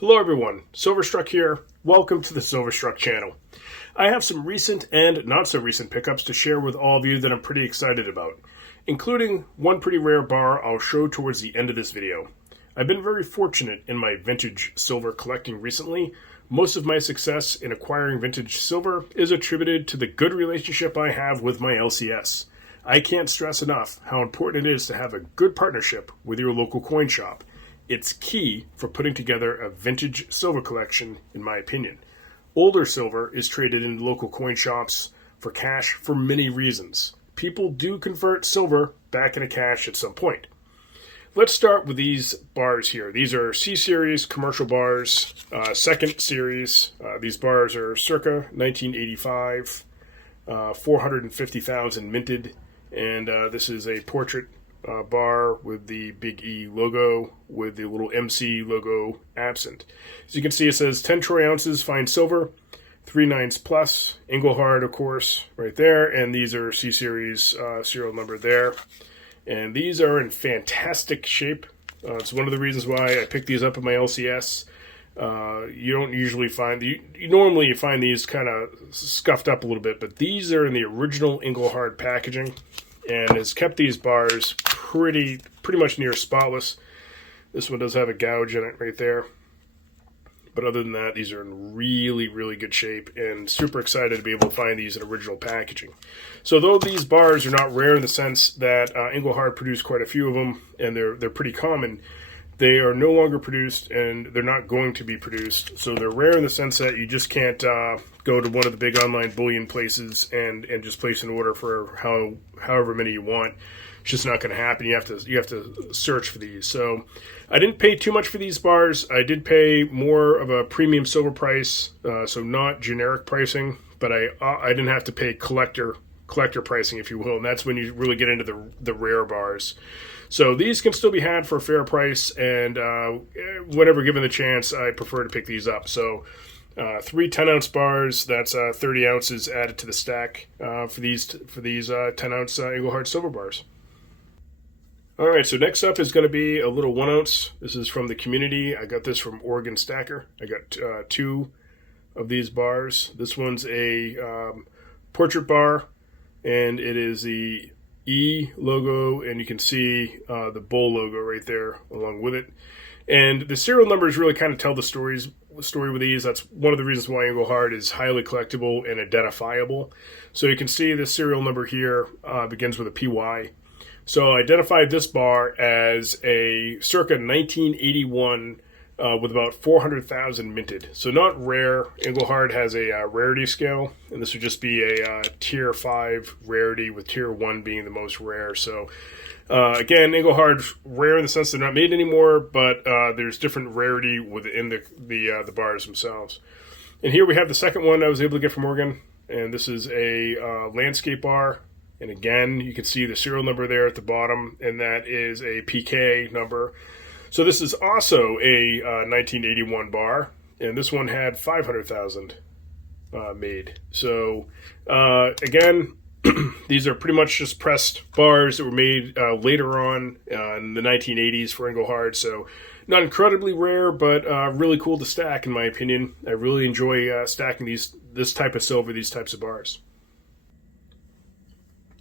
Hello everyone, Silverstruck here. Welcome to the Silverstruck channel. I have some recent and not so recent pickups to share with all of you that I'm pretty excited about, including one pretty rare bar I'll show towards the end of this video. I've been very fortunate in my vintage silver collecting recently. Most of my success in acquiring vintage silver is attributed to the good relationship I have with my LCS. I can't stress enough how important it is to have a good partnership with your local coin shop. It's key for putting together a vintage silver collection, in my opinion. Older silver is traded in local coin shops for cash for many reasons. People do convert silver back into cash at some point. Let's start with these bars here. These are C-Series commercial bars, second series. These bars are circa 1985, 450,000 minted, and this is a portrait bar with the big E logo with the little MC logo absent. As you can see, it says 10 troy ounces fine silver, 3 nines plus, Engelhard, of course, right there, and these are C-Series serial number there. And these are in fantastic shape. It's one of the reasons why I picked these up in my LCS. You don't usually find, normally you find these kind of scuffed up a little bit, but these are in the original Engelhard packaging, and has kept these bars pretty much near spotless. This one does have a gouge in it right there. But other than that, these are in really good shape, and super excited to be able to find these in original packaging. So though these bars are not rare in the sense that Engelhard produced quite a few of them, and they're pretty common, they are no longer produced, and they're not going to be produced. So they're rare in the sense that you just can't go to one of the big online bullion places and just place an order for however many you want. It's just not going to happen. You have to search for these. So I didn't pay too much for these bars. I did pay more of a premium silver price, so not generic pricing, but I didn't have to pay collector pricing, if you will, and that's when you really get into the rare bars. So these can still be had for a fair price, and whenever given the chance, I prefer to pick these up. So 3 10-ounce bars, that's 30 ounces added to the stack for these 10-ounce Engelhard silver bars. All right, so next up is going to be a little 1 ounce. This is from the community. I got this from Oregon Stacker. I got 2 of these bars. This one's a portrait bar, and it is the E logo, and you can see the bull logo right there along with it. And the serial numbers really kind of tell the story with these. That's one of the reasons why Engelhard is highly collectible and identifiable. So you can see the serial number here begins with a PY. So I identified this bar as a circa 1981 with about 400,000 minted. So not rare. Engelhard has a rarity scale, and this would just be a tier 5 rarity, with tier 1 being the most rare. So again, Engelhard's rare in the sense they're not made anymore, but there's different rarity within the bars themselves. And here we have the second one I was able to get from Oregon, and this is a landscape bar. And again, you can see the serial number there at the bottom, and that is a PK number. So this is also a 1981 bar, and this one had 500,000 made. So again, these are pretty much just pressed bars that were made later on in the 1980s for Engelhard. So not incredibly rare, but really cool to stack, in my opinion. I really enjoy stacking this type of silver, these types of bars.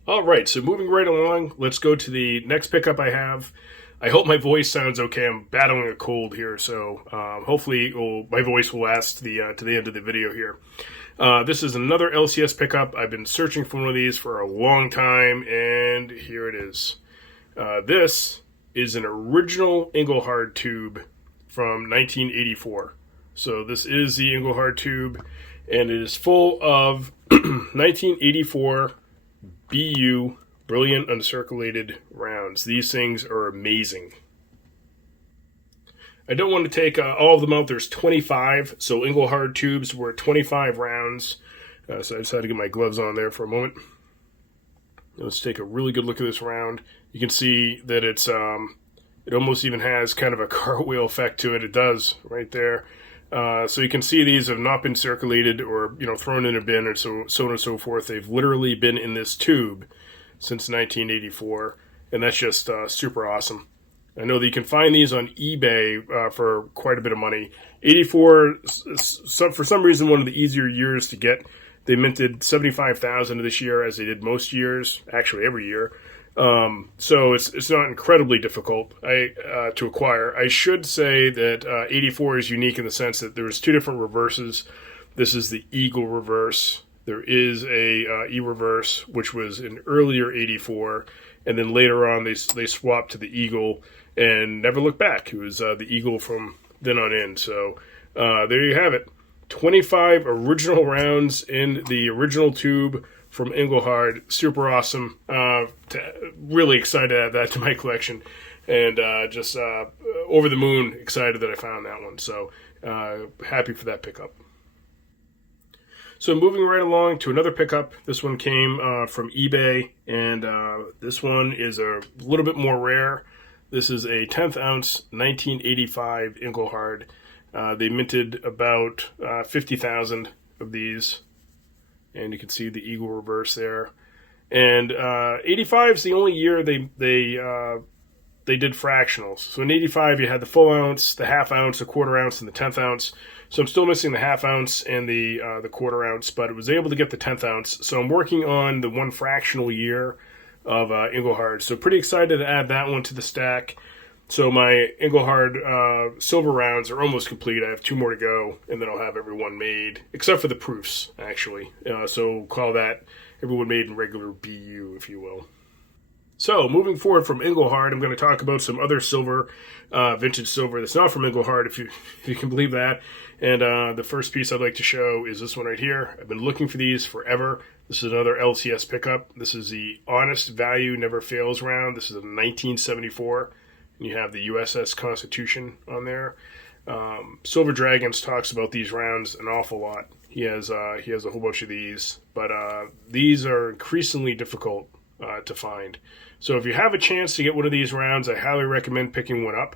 All right, so moving right along, let's go to the next pickup I have. I hope my voice sounds okay. I'm battling a cold here, so hopefully my voice will last to the end of the video here. This is another LCS pickup. I've been searching for one of these for a long time, and here it is. This is an original Engelhard tube from 1984. So this is the Engelhard tube, and it is full of 1984 BU brilliant uncirculated rounds. These things are amazing. I don't want to take all of them out. There's 25, so Engelhard tubes were 25 rounds. So I decided to get my gloves on there for a moment. Let's take a really good look at this round. You can see that it's it almost even has kind of a cartwheel effect to it. It does right there. So you can see these have not been circulated or thrown in a bin or so on and so forth. They've literally been in this tube since 1984, and that's just super awesome. I know that you can find these on eBay for quite a bit of money. 84, for some reason, one of the easier years to get. They minted 75,000 this year, as they did most years, actually every year. So it's not incredibly difficult to acquire. I should say that 84 is unique in the sense that there's two different reverses. This is the Eagle reverse. There is a E reverse, which was an earlier 84, and then later on they swapped to the Eagle and never looked back. It was the Eagle from then on in. So there you have it. 25 original rounds in the original tube from Engelhard. Super awesome. Really excited to add that to my collection. And just over the moon excited that I found that one. So happy for that pickup. So moving right along to another pickup. This one came from eBay. And this one is a little bit more rare. This is a 10th ounce 1985 Engelhard. They minted about 50,000 of these, and you can see the Eagle reverse there. And 85 is the only year they did fractionals. So in 85, you had the full ounce, the half ounce, the quarter ounce, and the 10th ounce. So I'm still missing the half ounce and the quarter ounce, but I was able to get the 10th ounce. So I'm working on the one fractional year of Engelhard. So pretty excited to add that one to the stack. So my Engelhard silver rounds are almost complete. I have 2 more to go, and then I'll have everyone made, except for the proofs, actually. So call that everyone made in regular BU, if you will. So moving forward from Engelhard, I'm going to talk about some other silver, vintage silver that's not from Engelhard, if you can believe that. And the first piece I'd like to show is this one right here. I've been looking for these forever. This is another LCS pickup. This is the Honest Value Never Fails round. This is a 1974. You have the USS Constitution on there. Silver Dragons talks about these rounds an awful lot. He has a whole bunch of these, but these are increasingly difficult to find. So if you have a chance to get one of these rounds, I highly recommend picking one up.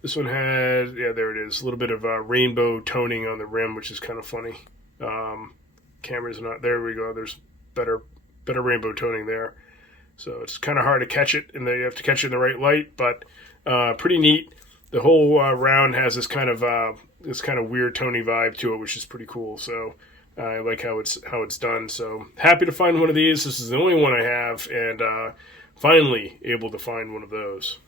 This one has, yeah, there it is, a little bit of rainbow toning on the rim, which is kind of funny. Camera's not, there we go. There's better rainbow toning there. So it's kind of hard to catch it, and you have to catch it in the right light, but pretty neat. The whole round has this kind of weird Tony vibe to it, which is pretty cool. So I like how it's done. So happy to find one of these. This is the only one I have, and finally able to find one of those.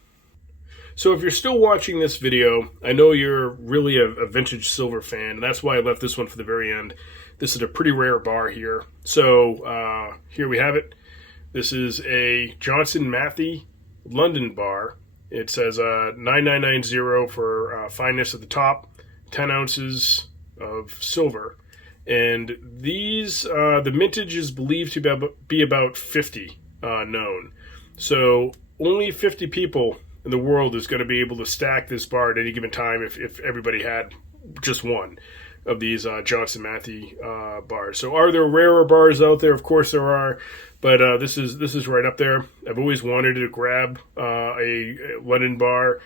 So if you're still watching this video, I know you're really a vintage silver fan, and that's why I left this one for the very end. This is a pretty rare bar here. So here we have it. This is a Johnson Matthey London bar. It says 9990 for fineness at the top, 10 ounces of silver. And these, the mintage is believed to be about 50 known. So only 50 people in the world is going to be able to stack this bar at any given time if everybody had just one of these Johnson Matthey bars. So are there rarer bars out there? Of course there are, but this is right up there. I've always wanted to grab a London bar,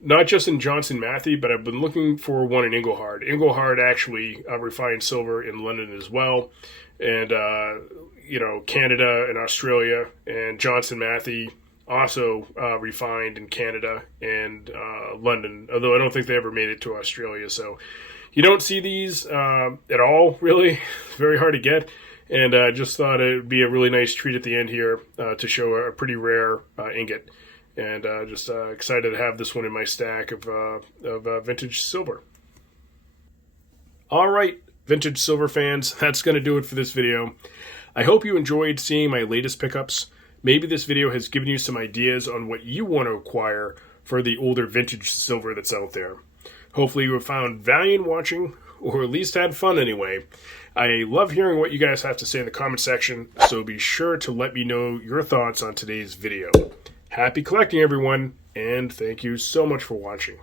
not just in Johnson Matthey, but I've been looking for one in Engelhard. Engelhard actually refined silver in London as well, and Canada and Australia, and Johnson Matthey also refined in Canada and London, although I don't think they ever made it to Australia. So you don't see these at all, really. It's very hard to get. And I just thought it would be a really nice treat at the end here to show a pretty rare ingot. And just excited to have this one in my stack of vintage silver. All right, vintage silver fans, that's going to do it for this video. I hope you enjoyed seeing my latest pickups. Maybe this video has given you some ideas on what you want to acquire for the older vintage silver that's out there. Hopefully you have found value in watching, or at least had fun anyway. I love hearing what you guys have to say in the comment section, so be sure to let me know your thoughts on today's video. Happy collecting, everyone, and thank you so much for watching.